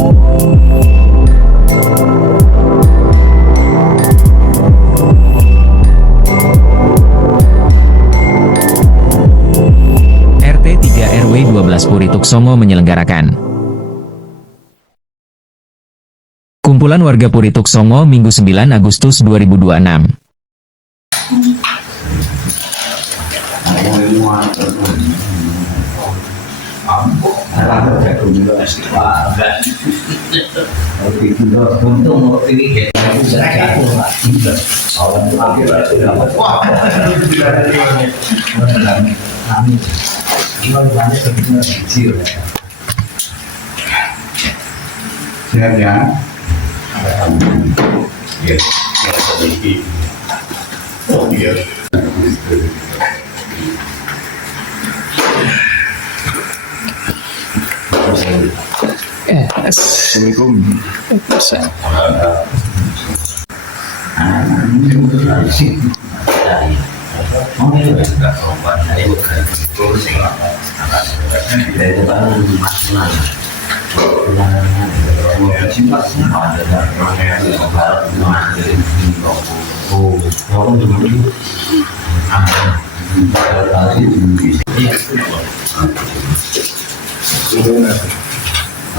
RT 3 RW 12 Purituk Songo menyelenggarakan kumpulan warga Purituk Songo Minggu 9 Agustus 2026. Sehat ya? Yes. Oh iya. Assalamualaikum.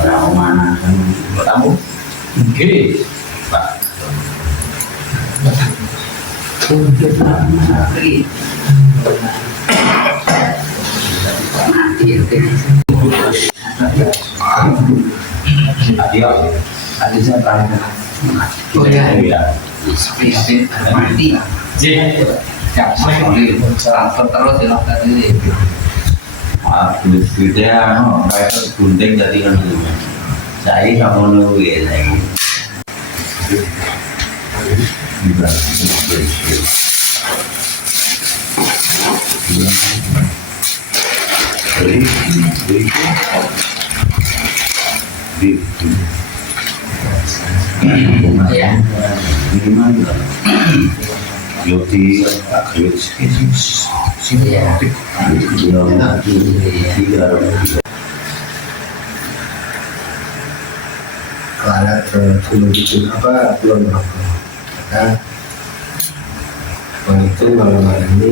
Orang mana yang bertamu? Oke, Pak. Gunting dari kan saya sama nunggu ya saya alat penunjukan apa belum apa maka itu malam hari ini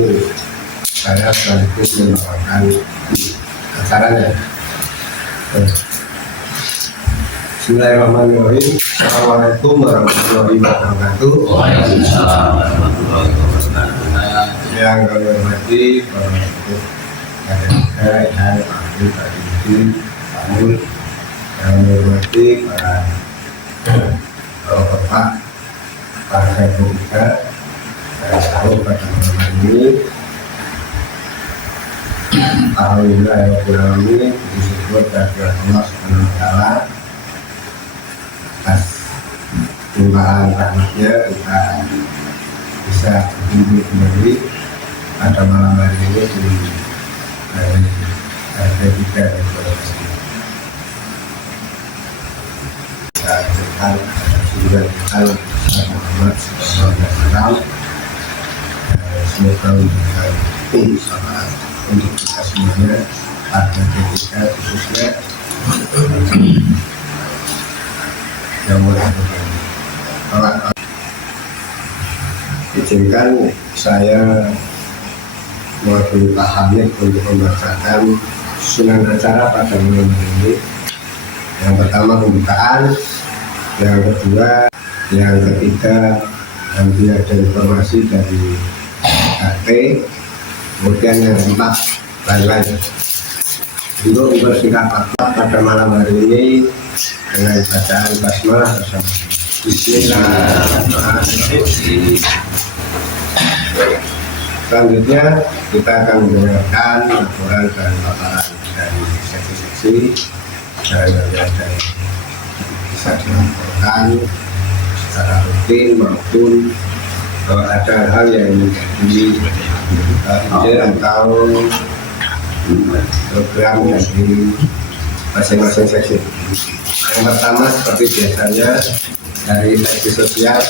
saya sekaligus membawakan acaranya. Bismillahirrahmanirrahim. Assalamualaikum warahmatullahi wabarakatuh. Waalaikumsalam warahmatullahi wabarakatuh. Yang kami hormati para yang ahli tadi Pak Mul, yang kami hormati para bapak partai politik dari sahur pada malam hari ini. Alhamdulillah ya Rabbil Alamin, bersyukur kehadirat Allah Subhanahu wa Ta'ala atas limpahan rahmatnya kita bisa berkumpul kembali pada malam hari ini di RT 3 dan kita berikan sudah kita Muhammad SAW. Semoga memberikan usaha untuk kita semuanya, ada ketika khususnya yang mulai berjalan. Izinkan saya mewakili Pak Hamid untuk membacakan susunan acara pada malam hari ini. Yang pertama pembukaan, yang kedua, yang ketiga nanti ada informasi dari RT, kemudian yang keempat lain-lain. Untuk mempersingkat waktu pada malam hari ini dengan bacaan basmalah bersama Bismillahirrahmanirrahim. Selanjutnya kita akan mendengarkan laporan dan paparan dari seksi-seksi dan ada bisa dilaporkan secara rutin maupun kalau ada hal yang menjadi ide atau program dari masing-masing seksi. Yang pertama seperti biasanya dari seksi sosial,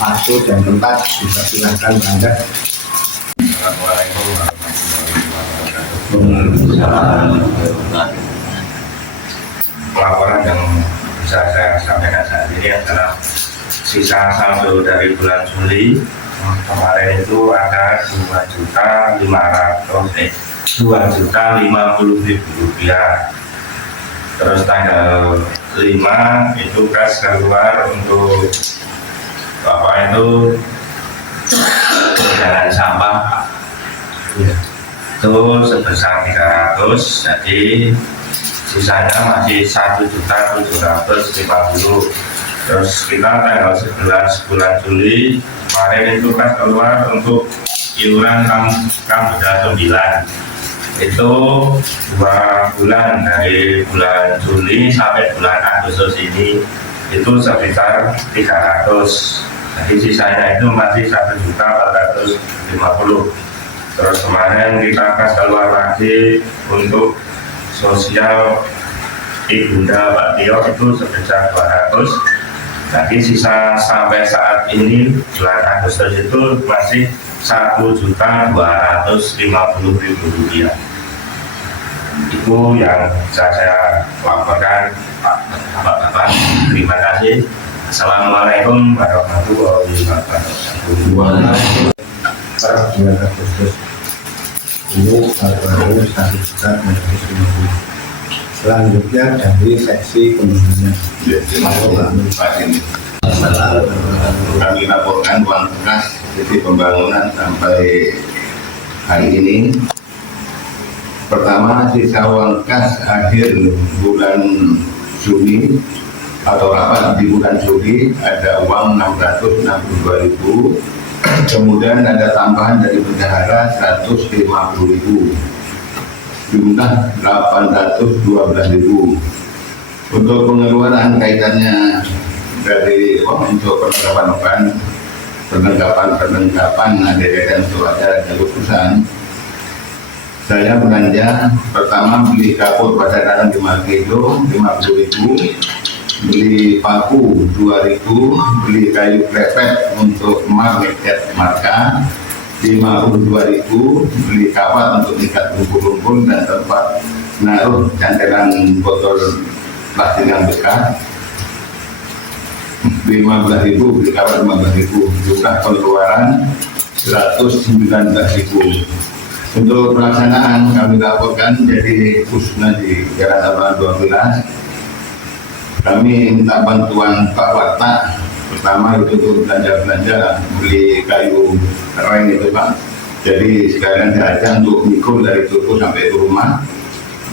waktu dan tempat dipersilakan Anda. Assalamualaikum warahmatullahi wabarakatuh. laporan yang bisa saya sampaikan saat ini adalah sisa saldo dari bulan Juli kemarin itu ada 2.550.000 rupiah. Terus tanggal 5 itu kas keluar untuk Bapak itu jalan sampah itu sebesar 300, jadi sisanya masih 1.750.000. Terus kita tanggal 11 bulan Juli kemarin itu kan keluar untuk iuran Kamboja 9 itu 2 bulan dari bulan Juli sampai bulan Agustus ini itu sekitar 300, jadi sisanya itu masih 1.450.000. Terus kemarin kita kas keluar lagi untuk sosial Ibunda Pak Tio itu sebesar 200. Jadi sisa sampai saat ini bulan Agustus itu masih 1.250.000 rupiah. Itu yang bisa saya laporkan Bapak. Terima kasih. Assalamualaikum warahmatullahi wabarakatuh. Per bulan Agustus ini saldonya 1.450.000. Selanjutnya dari seksi pembangunan. Kami laporkan uang kas seksi pembangunan sampai hari ini. Pertama, sisa uang kas akhir bulan Juli atau rapat di bulan Juli ada uang 662.000. Kemudian ada tambahan dari bendahara 150.000, jumlah 812.000. Untuk pengeluaran kaitannya dari uang untuk perlengkapan ADD untuk acara keputusan, saya belanja pertama beli kapur pada dalam 5 kilo 50.000, beli paku 2.000, beli kayu krepet untuk magnet marka 52.000, beli kawat untuk ikat lumpur-lumpur dan tempat naruh cantelan botol plastik yang bekas 15.000, beli kawat 15.000, jumlah pengeluaran 119.000. Untuk pelaksanaan kami laporkan, jadi khususnya di Jalan Tabanan 12 kami minta bantuan Pak Warta. Pertama itu untuk belanja beli kayu reng itu Pak, jadi sekalian diajak untuk mikul dari toko sampai ke rumah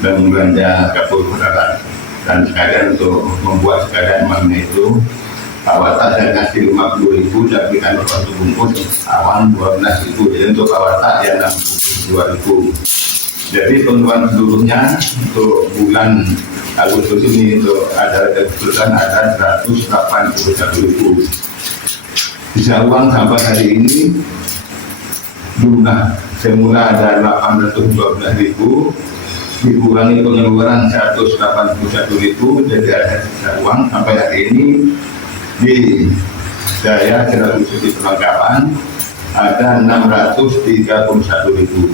dan belanja kapur pedagang, dan sekalian untuk membuat sekalian magnet itu Pak Warta saya kasih 50.000, saya berikan satu bungkus awan 12.000, jadi untuk Pak Warta ya 62.000. Jadi pengeluaran seluruhnya untuk bulan Agustus ini untuk ada keputusan ada 181.000. Sisa uang sampai hari ini jumlah semula ada 812.000, dikurangi pengeluaran 181.000, jadi ada sisa uang sampai hari ini di saya secara khusus di perlengkapan ada 631.000.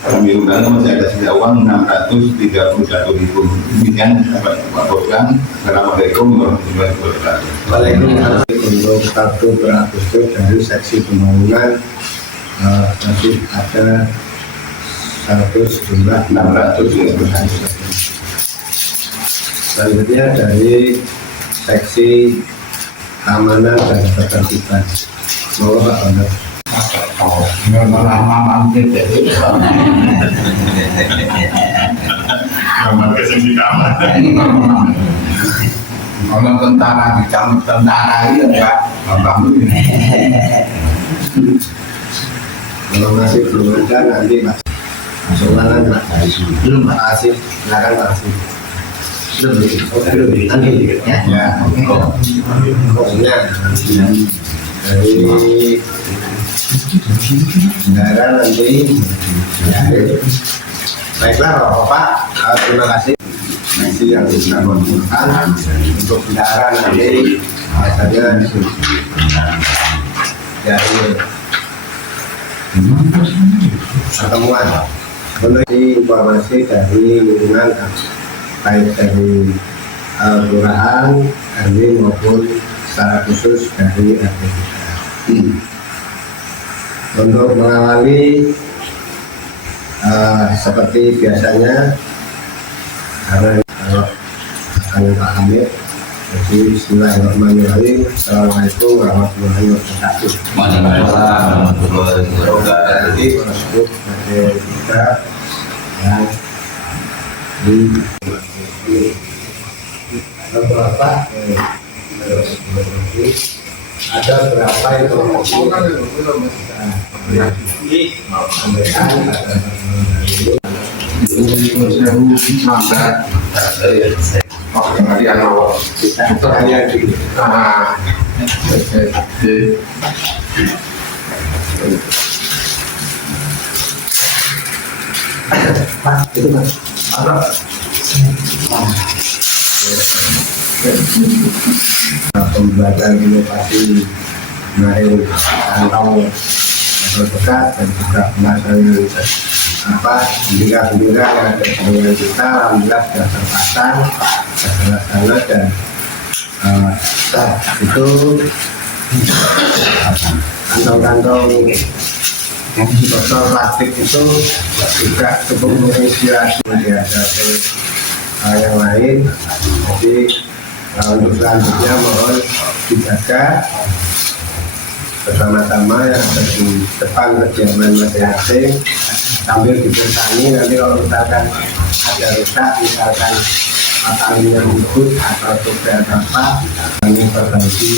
Kami undang masih ada sisa uang 631.000. Demikian dapat laporkan. Assalamualaikum warahmatullahi wabarakatuh. Waalaikumsalam. Untuk kartu per Agustus dari seksi pembangunan masih ada saldo sejumlah 600. Selanjutnya dari seksi keamanan dan ketertiban. Mohon Pak Bambang. Kalau tentara di tentara itu ya, Kalau masih belum ada nanti Mas. Soalan Pak. Belum Pak Asif. Silakan Pak Asif. Belum. Nanti ya. Pokoknya dari kendaraan nanti. Baiklah Bapak, terima kasih. Masih yang bisa mengumpulkan untuk kendaraan nanti biasanya dari pertemuan. Menurut informasi dari lingkungan baik dari kelurahan, RW maupun secara khusus dari RT kita. Untuk mengawali seperti biasanya, karena kalau akan Pak Hamid, jadi bismillahirrahmanirrahim. Assalamualaikum warahmatullahi wabarakatuh. Waalaikumsalam warahmatullahi wabarakatuh. Jadi tersebut dari kita yang di beberapa ada berapa informasi yang sampaikan kita hanya di itu mas pembuatan inovasi kemarin kantong dekat dan juga pemasangan bendera yang ada dengan kita, alhamdulillah sudah terpasang sana dan itu kantong-kantong botol plastik itu juga cukup menginspirasi dari yang lain. Jadi untuk selanjutnya mohon dijaga bersama-sama yang ada di depan kediaman masing-masing sambil dibersani. Nanti kalau misalkan ada rusak, misalkan talinya ribut atau tidak apa, kami perbaiki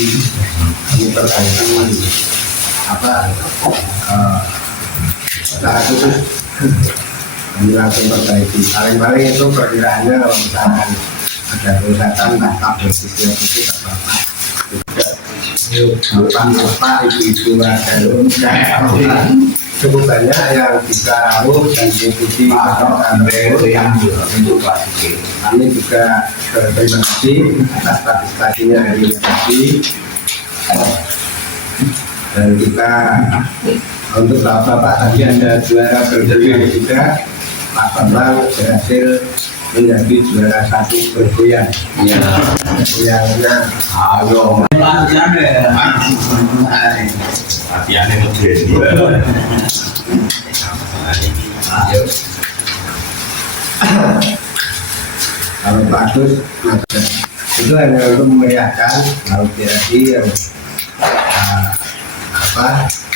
secara khusus, kami langsung perbaiki. Paling-paling itu perkiraannya kalau misalkan ada kerusakan tak bersisnya itu apa ibu-ibu ada cukup banyak yang bisa tahu dan mengikuti yang kami juga berterima kasih atas partisipasinya hari ini dan kita untuk bapak tadi ada juara bergoyang juga. Pak Bambang berhasil menjadi juara 1 bergoyang. Iya. Goyangnya ayo. Latihannya ngedress. Kalau bagus, itu hanya untuk memeriahkan laut TNI yang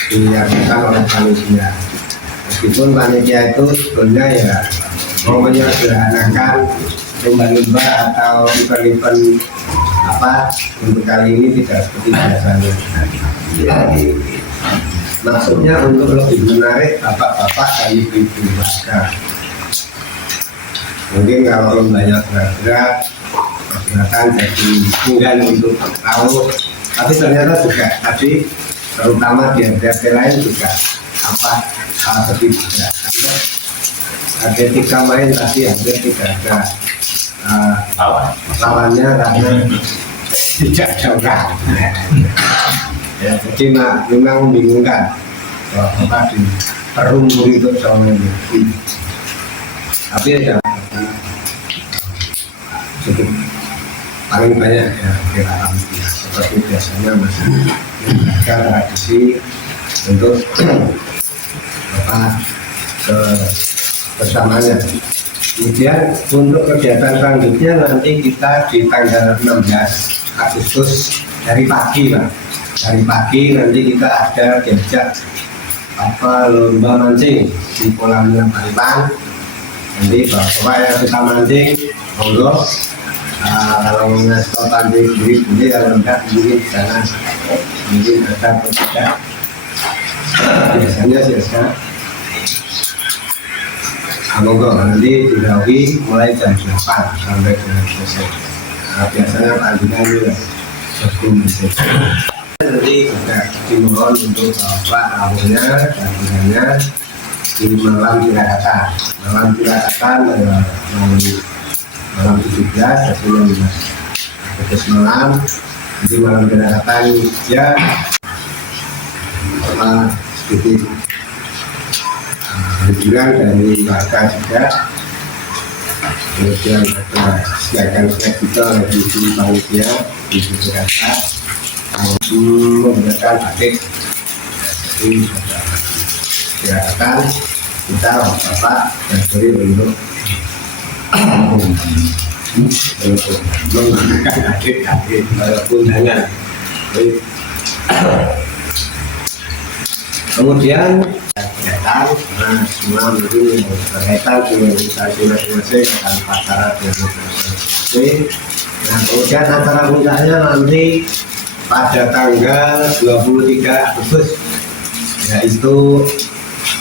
dilakukan oleh panitia. Meskipun panitia itu sebetulnya ya pokoknya sederhanakan lumba-lumba atau event-event untuk kali ini tidak seperti biasanya. Maksudnya untuk lebih menarik bapak-bapak dan ibu-ibu warga. Mungkin kalau lombanya berat-berat, silakan jadi enggan untuk tahu. Tapi ternyata juga tadi terutama di RT lain juga seperti juga. Ada 3 main tadi hampir tidak ada lawannya karena tidak ada orang. Ya, jadi memang membingungkan bahwa di perumur itu sama ini. Tapi ya cukup paling banyak ya kira seperti biasanya masih menjaga tradisi untuk bersamanya. Kemudian untuk kegiatan selanjutnya nanti kita di tanggal 16 Agustus dari pagi Pak. Dari pagi nanti kita ada diajak lomba mancing di kolam yang Palembang. Nanti bapak yang kita mancing, monggo. Kalau ngasih tanding sendiri kalau enggak mungkin di sana mungkin ada atau tidak. Biasanya siasa. Monggo nanti didahului mulai jam 8 sampai jam selesai. Biasanya pagi juga sebelum selesai. Nanti juga dimohon untuk bapak awalnya dan bulannya di malam tirakatan. Malam tirakatan malam 17 dan 19 Agustus malam. Jadi malam tirakatan ya sedikit hiburan dari warga juga kemudian ada siakan juga di sini panitia di Jakarta menggunakan batik. Jadi silakan kita bapak dan beri bentuk menggunakan batik walaupun dengan. Kemudian kegiatan semua mungkin berkaitan dengan organisasi masing-masing akan pasaran dan nah kemudian acara puncaknya nanti pada tanggal 23 Agustus yaitu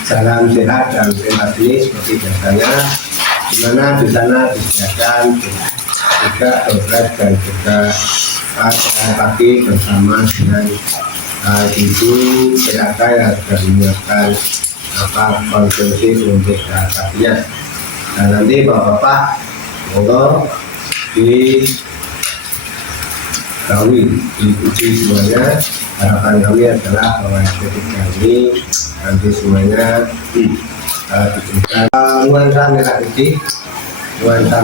salam sehat dan bebas ini seperti biasanya, di mana di sana disediakan juga dompet dan juga pagi bersama dengan ibu PKK yang sudah menyiapkan konsumsi untuk paginya. Dan nanti bapak-bapak monggo diikuti semuanya. Harapan kami adalah bahwa ketika ini nanti semuanya diberikan nuansa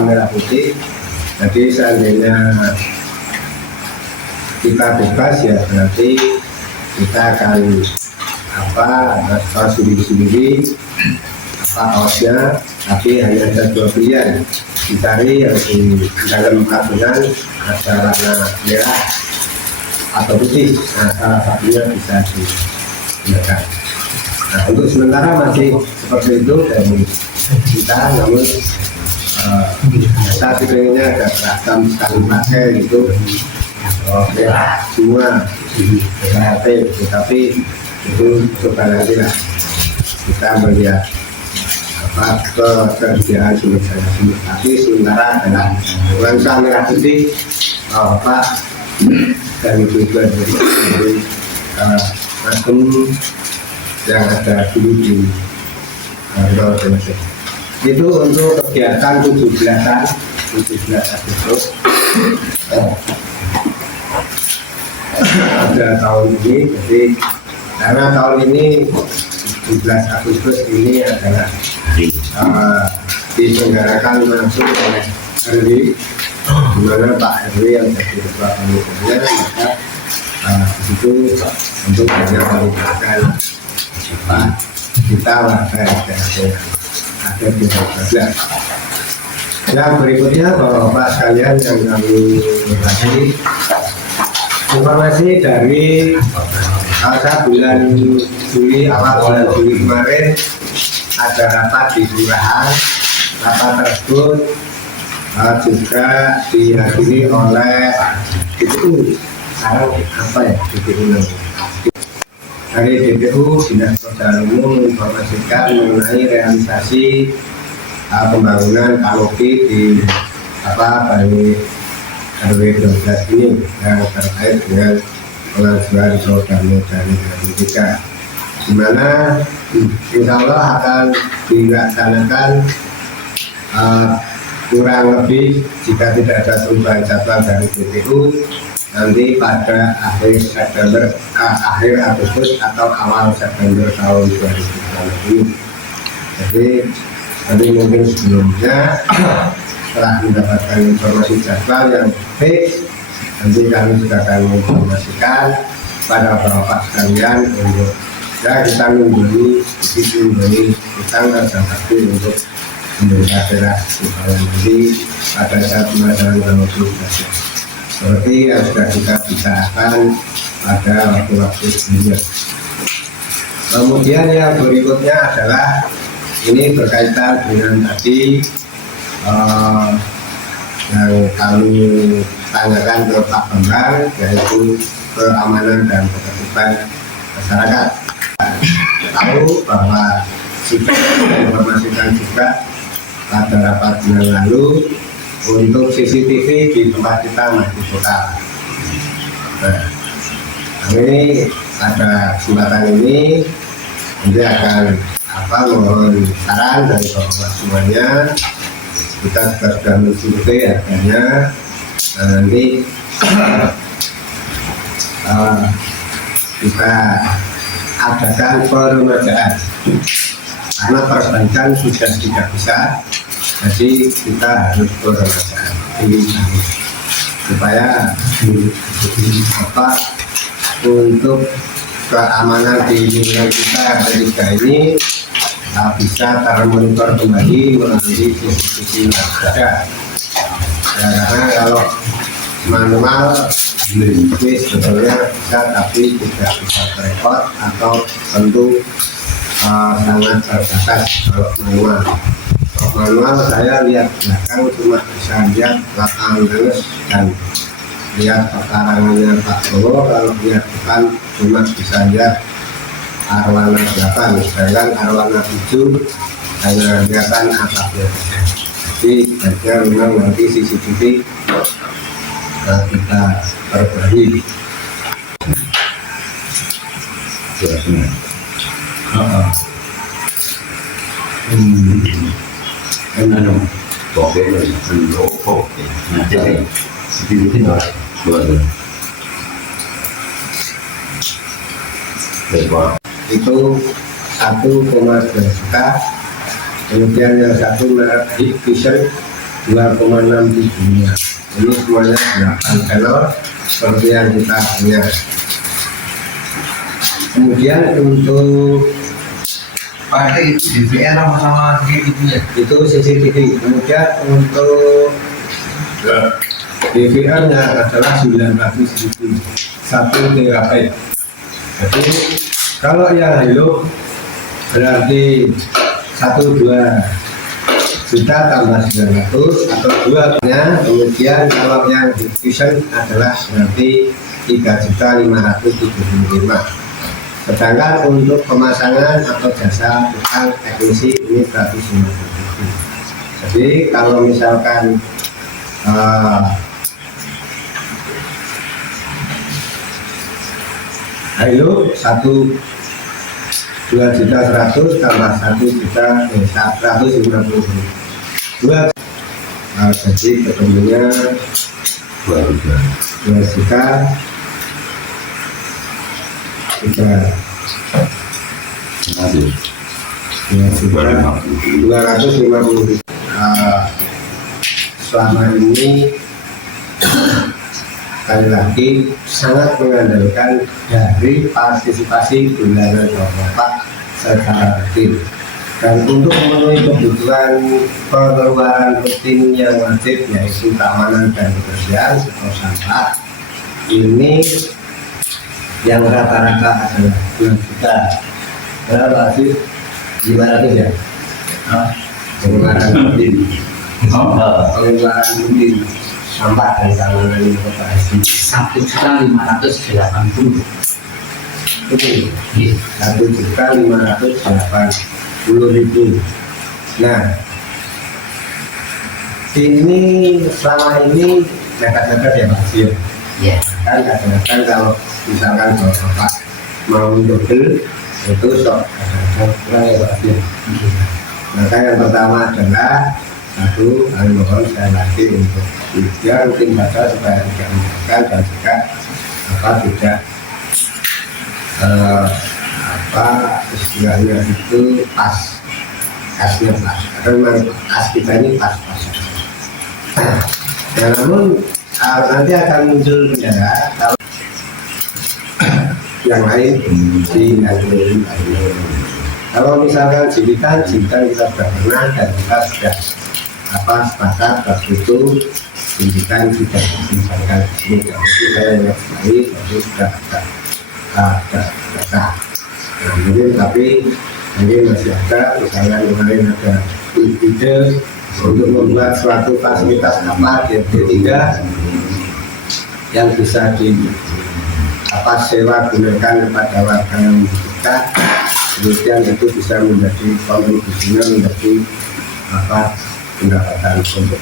merah putih. Jadi seandainya kita bebas ya berarti kita akan sendiri kaosnya, tapi hanya ada 2 pilihan, dicari yang di dalam kabingan ada warna merah atau putih. Nah salah satunya bisa digunakan. Nah untuk sementara masih seperti itu dari kita, namun saat ini ada seragam sekali pakai gitu merah semua kreatif, tetapi itu coba nanti lah kita melihat ketersediaan sumber daya sumber. Tapi sementara adalah nuansa merah putih Pak dan ibu-ibu dari nasdem yang ada dulu di itu untuk kegiatan 17 Agustus. Ada tahun ini, jadi karena tahun ini 17 Agustus ini adalah diselenggarakan langsung oleh RW, di mana Pak RW yang jadi ketua panitianya, maka itu untuk menyampaikan kita warga RT ada di Jakarta. Yang berikutnya Bapak sekalian yang kami hormati, informasi dari bulan Juli, awal bulan Juli kemarin ada rapat di kelurahan. Rapat tersebut juga dihadiri oleh DPU. Sekarang apa ya DPU dari DPU Dinas Pekerjaan Umum menginformasikan mengenai realisasi pembangunan kanopi di Bali RW 12 ini yang terkait dengan pengajuan program dari 2003, di mana insya Allah akan dilaksanakan kurang lebih jika tidak ada perubahan jadwal dari DPU nanti pada akhir Agustus atau awal September tahun 2020. Jadi nanti mungkin sebelumnya setelah mendapatkan informasi jadwal yang fix, nanti kami sudah akan menginformasikan pada bapak sekalian untuk ya kita membeli tanggal 1 untuk memberi acara supaya nanti pada saat pemadaman kanopi seperti yang sudah kita bicarakan pada waktu-waktu sebelumnya. Kemudian yang berikutnya adalah ini berkaitan dengan tadi yang kami tanyakan ke Pak Bambang, yaitu keamanan dan ketertiban masyarakat. Tahu bahwa sudah diinformasikan juga pada rapat bulan lalu untuk CCTV di tempat kita masih total. Nah, kami pada kesempatan ini nanti akan mohon saran dari bapak semuanya. Kita sudah mensurvei harganya, nanti kita adakan peremajaan karena perbankan sudah tidak bisa Jadi kita harus berhati-hati supaya apa untuk keamanan di lingkungan kita yang ketiga ini bisa termonitor kembali melalui CCTV yang ada. Ya, karena kalau manual ini sebetulnya bisa tapi tidak bisa terekod atau tentu sangat terbatas kalau manual. Kalau manual saya lihat belakang cuma bisa lihat lapangan terus dan lihat pekarangannya Pak Bowo. Kalau lihat depan cuma bisa lihat arwana 8, sedangkan arwana 7 hanya kelihatan atapnya. Jadi baiknya memang nanti CCTV kita perbaiki. Ano, toke lo, loko, nanti sedikit boleh. Itu 1,2 juta, kemudian yang satu merek Hik Vision 2,6 juta. Ini semuanya 8 channel seperti yang kita punya. Kemudian untuk Pakai itu DVR sama CCTV ya? itu CCTV. Kemudian untuk DVR-nya adalah 900 ribu 1 TB. Jadi kalau yang Hilux berarti 1,2 juta tambah 900 atau 2-nya. Kemudian kalau yang Vision adalah berarti 3.575.000. Sedangkan untuk pemasangan atau jasa tukang teknisi ini 150.000. Jadi kalau misalkan Hilux 2.100.000 tambah 1.150.000. Jadi ketemunya 2 juta 250.000. Selama ini sekali lagi sangat mengandalkan dari partisipasi bulanan Bapak secara rutin. Dan untuk memenuhi kebutuhan pengeluaran rutin yang wajib yaitu keamanan dan kebersihan atau sampah ini yang rata-rata adalah 2 juta. Berapa sih? 500 ya? Pengeluaran rutin. Pengeluaran rutin sampah dan keamanan operasi 1.580.000. itu 1.580.000. Nah, ini selama ini nekat-nekat ya Pak Sio. Ya. Kan kadang-kadang kalau misalkan Bapak mau double itu sok kadang-kadang kurang ya Pak Sio. Maka yang pertama adalah satu, kami mohon saya latih untuk dia rutin baca supaya tidak membuatkan dan juga tidak istilahnya itu kasnya pas. Karena memang kas kita ini pas-pas. Ya, namun nanti akan muncul kendala kalau yang lain di lain. Kalau misalkan jibitan kita sudah pernah dan kita sudah sepakat waktu itu jibitan tidak misalkan di sini kalau saya ingat sekali waktu sudah nah, mungkin tapi mungkin masih ada misalnya kemarin ada ide untuk membuat suatu fasilitas apa D3 yang bisa sewa gunakan kepada warga yang membutuhkan, kemudian itu bisa menjadi kontribusinya menjadi pendapatan untuk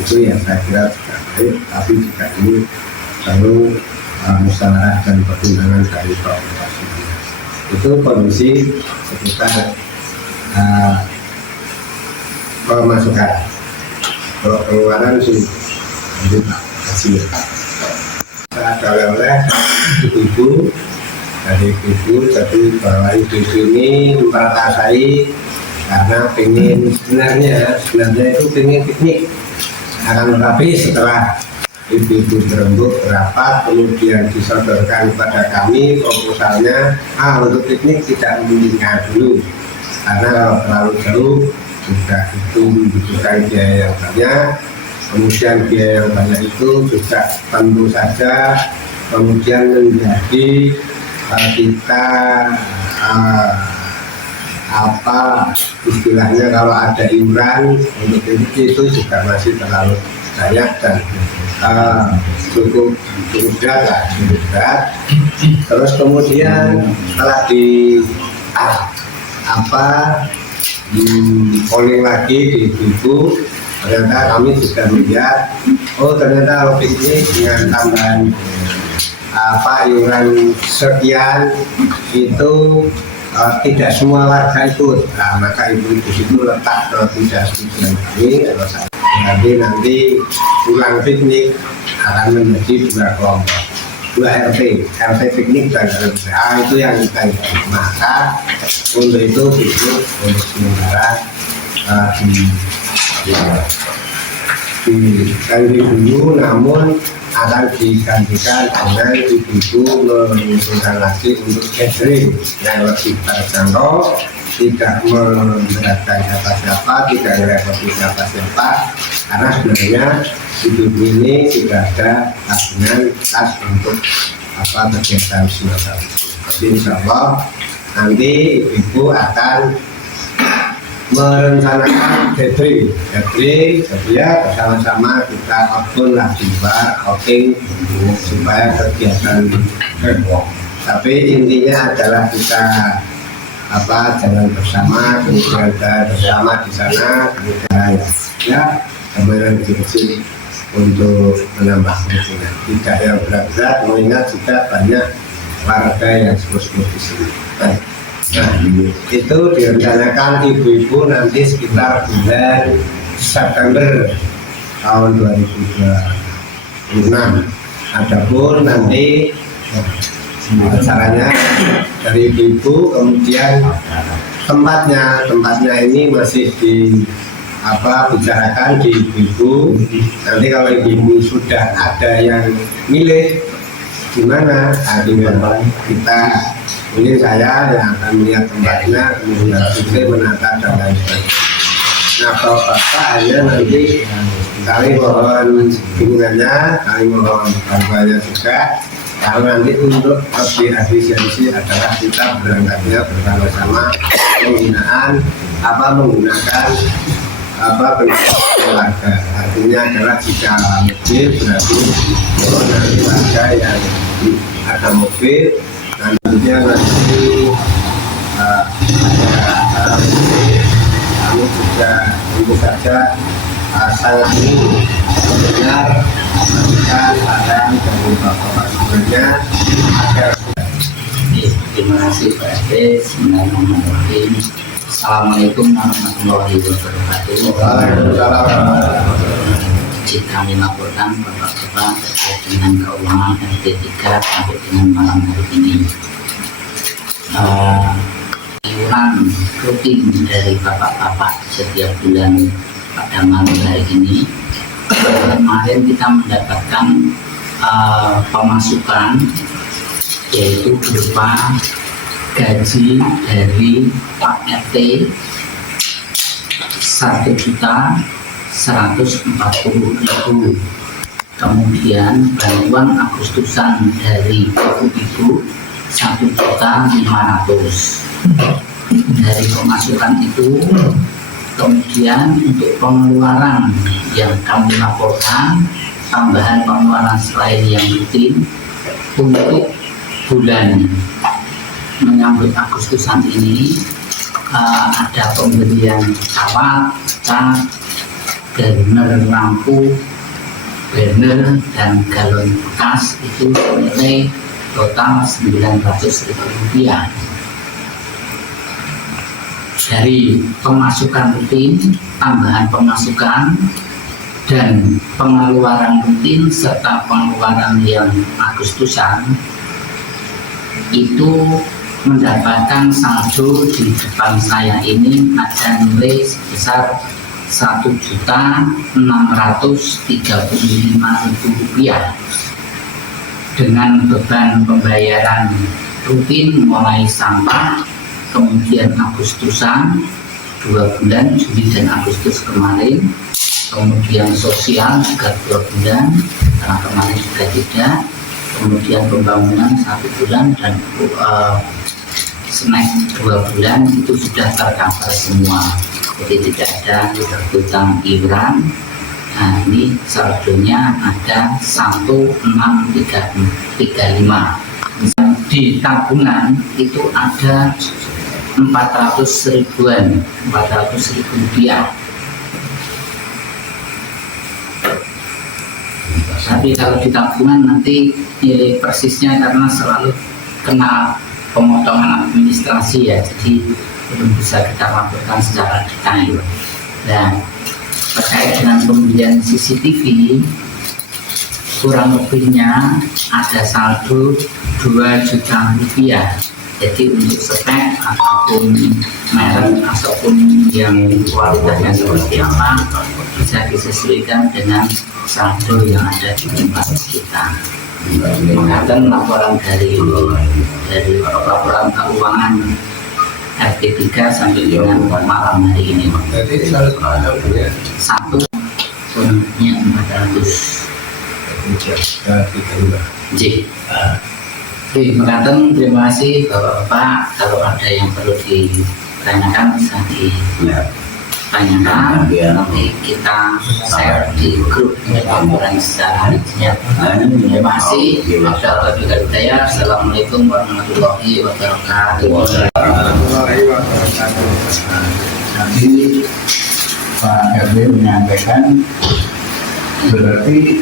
itu yang saya kira tidak baik, tapi jika ini perlu musyawarah dan pertimbangan dari komunikasi. Itu kondisi sekitar pemasukan. Kalau pengeluaran sih lanjut hasil. Ada oleh ibu dari ibu, jadi bahwa ibu ini memperkasai karena sebenarnya itu pengen piknik, akan tetapi setelah ibu-ibu berembuk rapat kemudian disodorkan kepada kami proposalnya, untuk piknik tidak memungkinkan dulu karena kalau terlalu jauh juga itu membutuhkan biaya yang banyak. Kemudian biaya yang banyak itu juga tentu saja kemudian menjadi kita apa istilahnya kalau ada iuran untuk itu juga masih terlalu banyak dan cukup berat. Terus kemudian setelah polling lagi di ibu, ternyata kami juga melihat ternyata kalau piknik dengan tambahan iuran sekian itu tidak semua warga ikut. Maka ibu di situ letak tidak setujuan kami nanti pulang piknik akan menjadi 2 kelompok, 2 RT piknik dan RT itu yang kita ingat. Maka untuk itu piknik untuk sementara diganti dulu, namun akan digantikan dengan ibu-ibu mengusulkan lagi untuk catering yang lebih terjangkau, tidak memberatkan siapa-siapa, tidak merepoti siapa-siapa, karena sebenarnya ibu-ibu ini sudah ada tabungan kas untuk kegiatan semacam itu. Tapi insya Allah nanti ibu akan merencanakan catering, jadi ya bersama-sama kita outbound lah di luar, outing supaya kegiatan tapi intinya adalah kita jalan bersama, kemudian bersama di sana, kemudian ya gambaran kecil untuk menambah keuntungan, tidak yang berat-berat, mengingat juga banyak warga yang sebut-sebut di sini. Nah, itu direncanakan ibu-ibu nanti sekitar bulan September tahun 2026. Adapun nanti caranya dari ibu-ibu, kemudian tempatnya ini masih bicarakan di ibu-ibu. Nanti kalau ibu-ibu sudah ada yang milih gimana, kita mungkin saya yang akan melihat tempatnya, kemudian saya menata dan lain sebagainya. Nah, kalau Bapak hanya nanti kami mohon dukungannya, kami mohon bantuannya juga. Kalau nanti untuk lebih efisiensi adalah kita berangkatnya bersama-sama menggunakan keluarga. Artinya adalah jika mobil berarti nanti warga yang ada mobil, nantinya nanti kami juga tentu saja sangat ingin mendengar saran dari Bapak sebenarnya agar. Terima kasih Pak RT. Bismillahirrahmanirrahim. Assalamualaikum warahmatullahi wabarakatuh. Izin kami laporkan Bapak-Bapak terkait dengan keuangan RT 3 sampai dengan malam hari ini. Iuran rutin dari Bapak-Bapak setiap bulan pada malam hari ini, kemarin kita mendapatkan pemasukan yaitu berupa gaji dari Pak RT 1.140.000, kemudian bantuan Agustusan dari ibu-ibu 1.500.000. Dari pemasukan itu kemudian untuk pengeluaran yang kami laporkan, tambahan pengeluaran selain yang rutin untuk bulan menyambut Agustusan ini, ada pembelian kawat, cat, burner lampu, burner dan galon bekas itu senilai total Rp900.000. Dari pemasukan rutin, tambahan pemasukan, dan pengeluaran rutin serta pengeluaran yang Agustusan itu mendapatkan saldo di depan saya ini ada nilai sebesar Rp1.635.000 dengan beban pembayaran rutin mulai sampah, kemudian Agustusan 2 bulan, Juli dan Agustus kemarin, kemudian sosial juga 2 bulan karena kemarin juga tidak, kemudian pembangunan 1 bulan, dan snack 2 bulan itu sudah tercover semua, jadi tidak ada hutang iuran. Nah, ini saldonya ada 1.635. Di tabungan itu ada 400 ribuan, Rp400.000. Tapi kalau di tabungan nanti nilai persisnya karena selalu kena pemotongan administrasi ya, jadi belum bisa kita laporkan secara detail. Dan terkait dengan pembelian CCTV, kurang lebihnya ada saldo Rp2 juta. Jadi untuk spek ataupun merek ataupun yang kualitasnya seperti apa bisa disesuaikan dengan saldo yang ada di tempat kita. Mengatur laporan dari laporan keuangan RT3 sampai dengan malam hari ini. Jadi selalu ada punya Satu punya 400. J. Terima kasih Bapak-Bapak. Kalau ada yang perlu ditanyakan bisa ditanyakan. Nanti kita share di grup laporan secara rincian. Terima kasih. Assalamualaikum warahmatullahi wabarakatuh. Tadi Pak RW menyampaikan berarti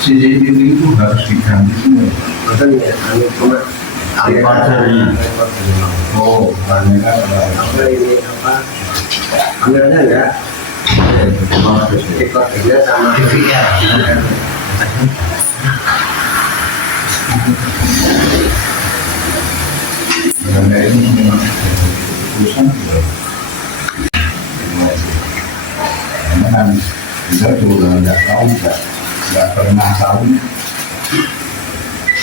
CCTV itu harus diganti semua. Betul ya, cuma Oh, banyak apa ini apa? Kameranya enggak? Rekordernya sama. Karena ini memang keputusan karena kan kita juga nggak tahu, nggak pernah tahu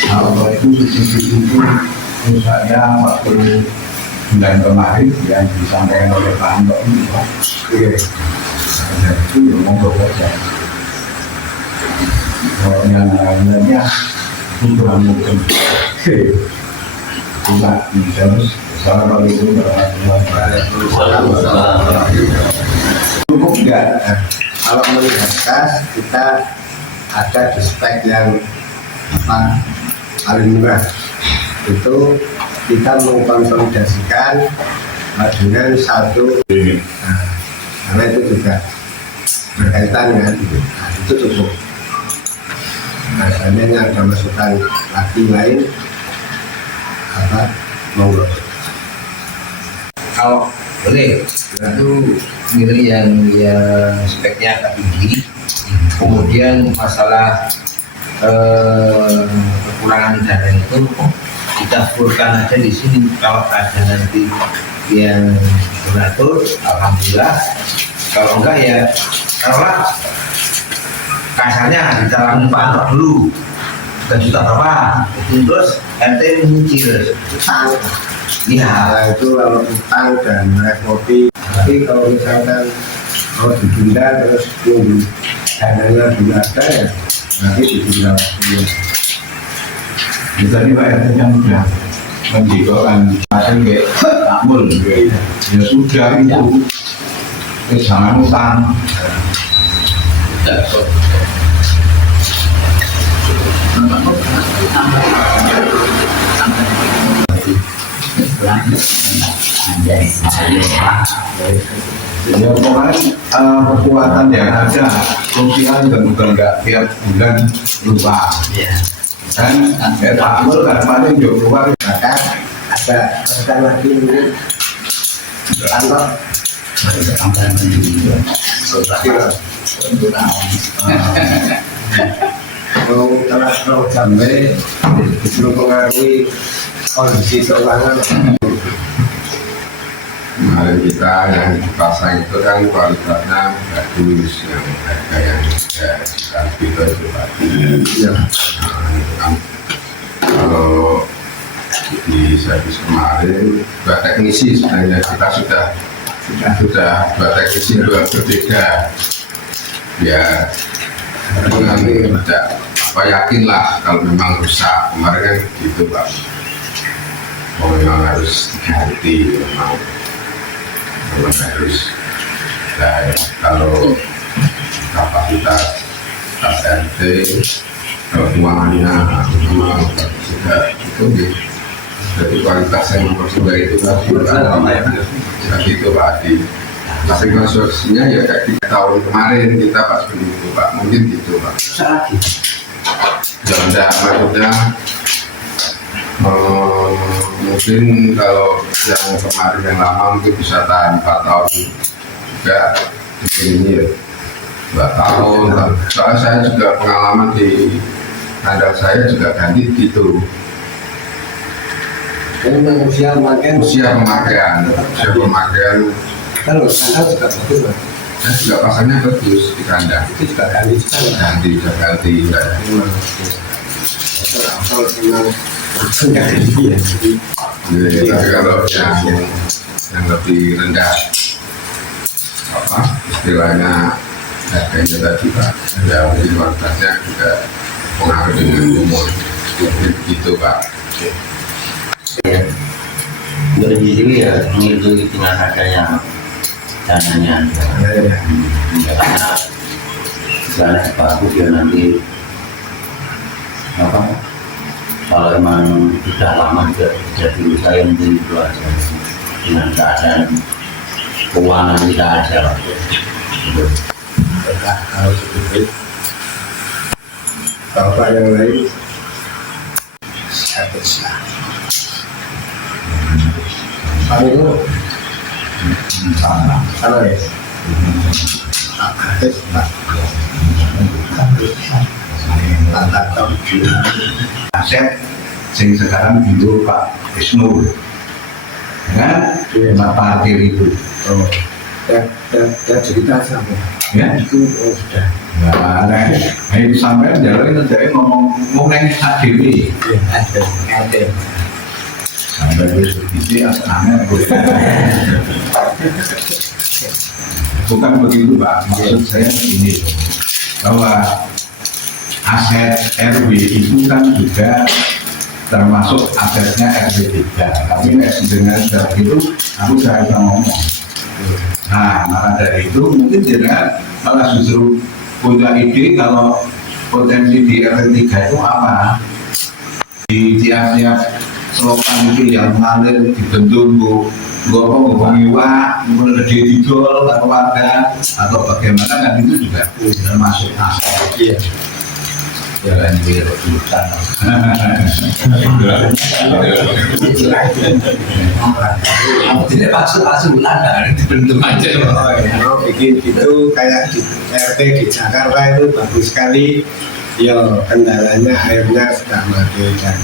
kalau itu CCTV itu saya waktu bulan kemarin yang disampaikan oleh Pak Anto ini Pak. Ada itu ya monggo saja. Kalau yang lainnya itu kurang mungkin. Enggak, terus Assalamualaikum warahmatullahi wabarakatuh. Cukup enggak? Kalau melihat kas kita ada di spek yang apa paling murah itu kita mengkonsolidasikan dengan saldo. Karena itu juga berkaitan dengan itu cukup. Nah, seandainya ada masukan lagi lain apa monggo. Kalau boleh itu nilai yang speknya agak tinggi, kemudian masalah kekurangan dana itu kita fullkan aja di sini. Kalau ada nanti yang beratur, alhamdulillah. Kalau enggak ya taruhlah kasarnya kita lakukan pantau dulu 3 juta berapa, terus RT menyicil Utang. ya. Nah, itu kalau utang dan repopi. Tapi kalau misalkan mau ditunda terus nunggu dananya belum ada ya nanti ditunda. Misalnya Pak RT yang sudah menjikokan pasien kayak takmul, ya sudah itu, jangan utang. Ya pokoknya kekuatan yang ada, sosial juga enggak tiap bulan lupa. Dan takmul kan kemarin juga keluar. Bahkan ada masukan lagi mungkin kantor kalau telah sampai belum pengaruhi kondisi keuangan. Kemarin kita yang dipasang itu kan kualitasnya bagus, yang harga yang kita itu tadi. Iya. Nah, itu kan kalau di servis kemarin dua teknisi sebenarnya kita sudah dua teknisi dua berbeda ya, dengan tidak apa yakin lah kalau memang rusak kemarin kan gitu Pak. Oh, memang harus diganti memang harus. Nah, kalau kapasitas KRT kalau ruangannya memang sudah itu jadi kualitas yang nomor 2 itu kan seperti itu Pak Adi. Tapi konstruksinya ya kayak 3 tahun kemarin kita pas beli itu Pak, mungkin gitu Pak. Ya enggak, maksudnya mungkin kalau yang kemarin yang lama mungkin bisa tahan 4 tahun juga ini ya 2 tahun. Soalnya saya juga pengalaman di kandang saya juga ganti gitu. Ini usia pemakaian kalau kandang juga bagus Pak. Dan juga pasangnya bagus di kandang. Itu juga ganti juga. Ganti ya. Kalau memang langsung ganti ya. Jadi, tapi kalau yang lebih rendah apa istilahnya harganya tadi Pak, ya mungkin kualitasnya juga pengaruh dengan umur gitu Pak. Ya. Dari sini ya menghitung dengan adanya dananya. Karena segala bagus ya nanti apa? Kalau emang sudah lama jadi usaha yang itu aja dengan keadaan keuangan kita aja. Kalau seperti bapak yang lain saya bisa. Pak itu sana ya. Aset sing sekarang itu Pak Wisnu kan Pak parkir itu Ya cerita sama. ya Itu sudah. nah itu sampai jalan itu ngomong yang HDW Ya ada. sampai begitu asalnya bukan begitu Pak, maksud saya begini bahwa aset RW itu kan juga termasuk asetnya RW 3 tapi dengan sebab itu aku sudah bisa ngomong. Nah maka dari itu mungkin jangan malah justru punya ide kalau potensi di RW 3 itu apa di tiap-tiap selokan itu yang mengalir dibentuk gue pengiwa, kemudian gede didol, warga atau bagaimana kan itu juga termasuk aset. Iya. Jalan di hutan. Tidak pasuk bulan dibentuk aja. Mau bikin itu kayak di RT di Jakarta itu bagus sekali. Ya kendalanya airnya sudah mati dan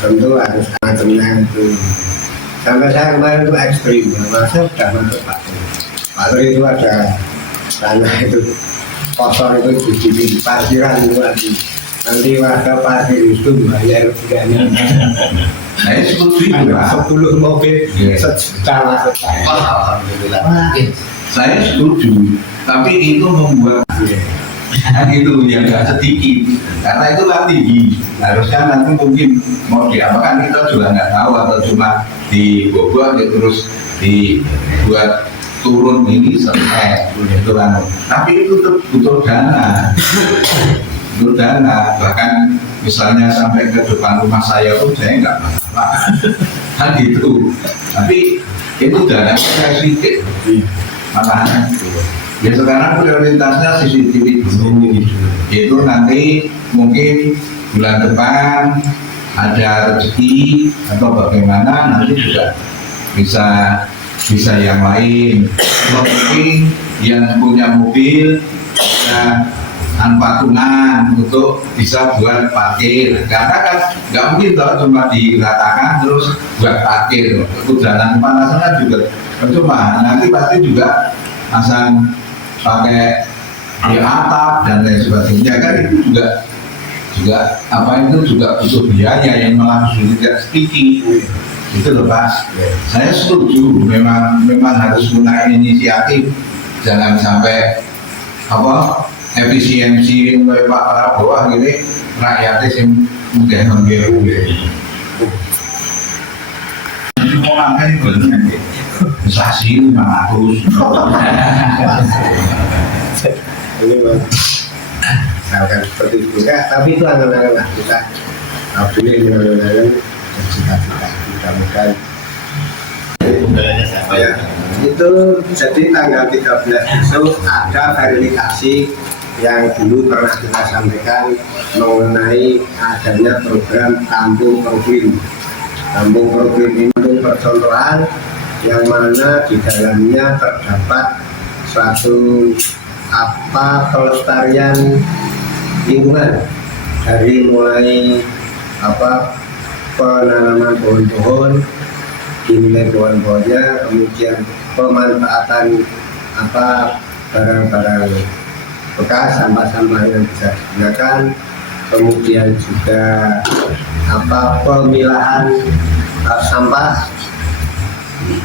tentu harus tenang itu. Sampai saya kemarin itu ekstrim, masa sudah masuk Pak itu ada tanah itu kosong itu di parkiran itu nanti warga parkir itu bayar harganya. Saya setuju itu 10 mobil sejuta masuk saya. Alhamdulillah. Saya setuju, tapi itu membuat kan itu yang nggak sedikit karena itu kan tinggi harusnya nanti mungkin mau diapakan kita juga nggak tahu atau cuma dibobol terus dibuat turun ini selesai itu kan tapi itu butuh dana bahkan misalnya sampai ke depan rumah saya pun saya nggak masalah kan gitu tapi itu dana saya sedikit makanya ya sekarang prioritasnya CCTV dulu itu nanti mungkin bulan depan ada rezeki atau bagaimana nanti juga bisa yang lain mungkin yang punya mobil bisa patungan untuk bisa buat parkir. Karena kan nggak mungkin kalau cuma diratakan terus buat parkir. Hujanan panasan kan juga percuma. Nanti pasti juga pasang pakai atap dan lain sebagainya kan itu juga apa itu juga butuh biaya yang malah tidak sedikit. Itu loh Pak. Saya setuju memang harus punya inisiatif, jangan sampai apa efisiensi oleh Pak Prabowo ini rakyatnya sih mungkin menggeru mau makan itu bisa sih 500 ini misalkan seperti itu ya, tapi itu angan-angan lah kita pilih angan-angan cita-cita mudah-mudahan ya, itu jadi tanggal 13 besok ada verifikasi yang dulu pernah kita sampaikan mengenai adanya program Kampung Progrim. Kampung Progrim ini untuk percontohan yang mana di dalamnya terdapat suatu pelestarian lingkungan dari mulai penanaman pohon-pohon, dinilai pohon-pohonnya, kemudian pemanfaatan barang-barang bekas, sampah-sampah yang bisa digunakan, kemudian juga pemilahan sampah,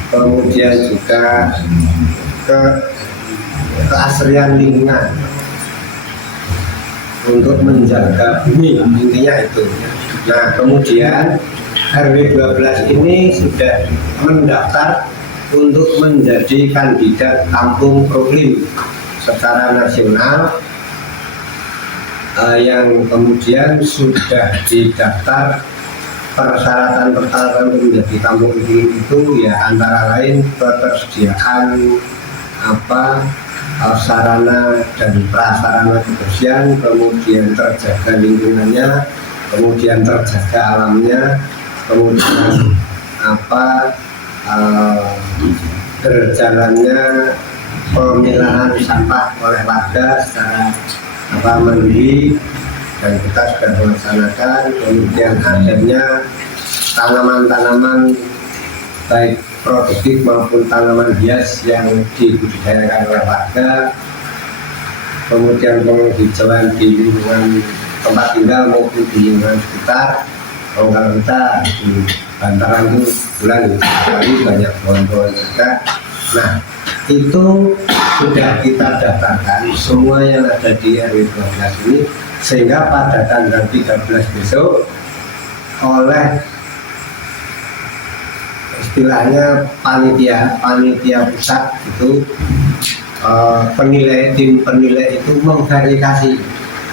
kemudian juga keasrian lingkungan untuk menjaga bumi, intinya itu. Nah kemudian RW 12 ini sudah mendaftar untuk menjadi kandidat Kampung Progrim secara nasional, yang kemudian sudah didaftar. Persyaratan untuk menjadi kampung iklim itu ya antara lain ketersediaan sarana dan prasarana kebersihan, kemudian terjaga lingkungannya, kemudian terjaga alamnya, kemudian berjalannya pemilahan sampah oleh warga secara mandiri, dan kita sudah melaksanakan. Kemudian adanya tanaman-tanaman baik produktif maupun tanaman hias yang dibudidayakan oleh warga, kemudian penghijauan di lingkungan tempat tinggal maupun di lingkungan sekitar. Kalau kita di bantaran itu bulan kali banyak pohon-pohon juga. Nah itu sudah kita daftarkan semua yang ada di RW 12 ini, sehingga pada tanggal 13 besok oleh istilahnya panitia pusat itu tim penilai itu memverifikasi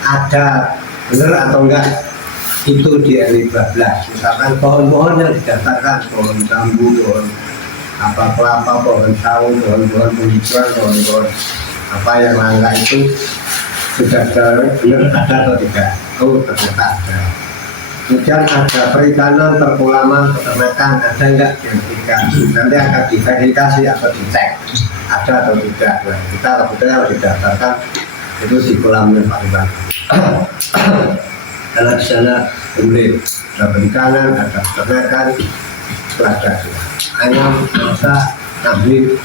ada benar atau enggak itu di RW 12. Misalkan pohon-pohon yang didaftarkan, pohon bambu, pohon kelapa, pohon sawo, pohon-pohon penghijauan, pohon-pohon yang langka itu sudah benar ada atau tidak? Oh ternyata ada. Kemudian ada perikanan, perkulaman, peternakan, ada enggak yang berikan? Nanti akan diverifikasi atau dicek ada atau tidak. Nah, kita kebetulan didaftarkan itu di kolamnya Pak Iwan. Karena di sana kemudian ada perikanan, ada peternakan, itu ada ayam, masa, kambing.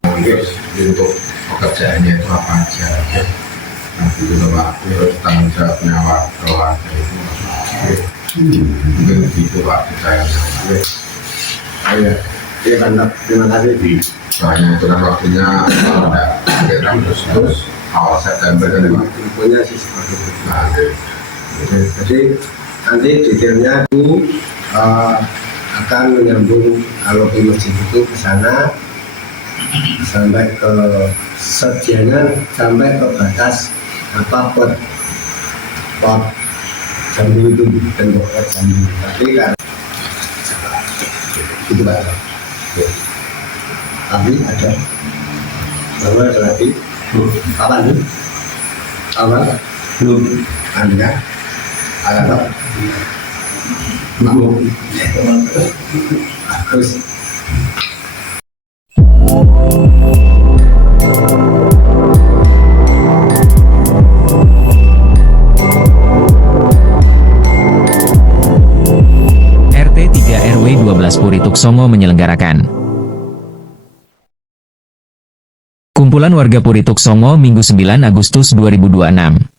Untuk pekerjaannya itu apa aja? Nanti itu Pak, terus tanggung jawabnya warga itu mungkin begitu Pak, saya Iya mantap, terima kasih. soalnya itu kan waktunya ada terus awal September kan Pak. Infonya sih seperti itu. Jadi nanti detailnya itu akan menyambung kalau di masjid itu ke sana sampai ke Sejanan, sampai ke batas pot jambu itu dan pot jambu. Tapi kan itu Pak. Tapi ada bahwa ada lagi apa nih? Apa? Belum ada. Ada apa? Belum. Bagus. Purituk Songo menyelenggarakan. Kumpulan warga Purituk Songo Minggu 9 Agustus 2026.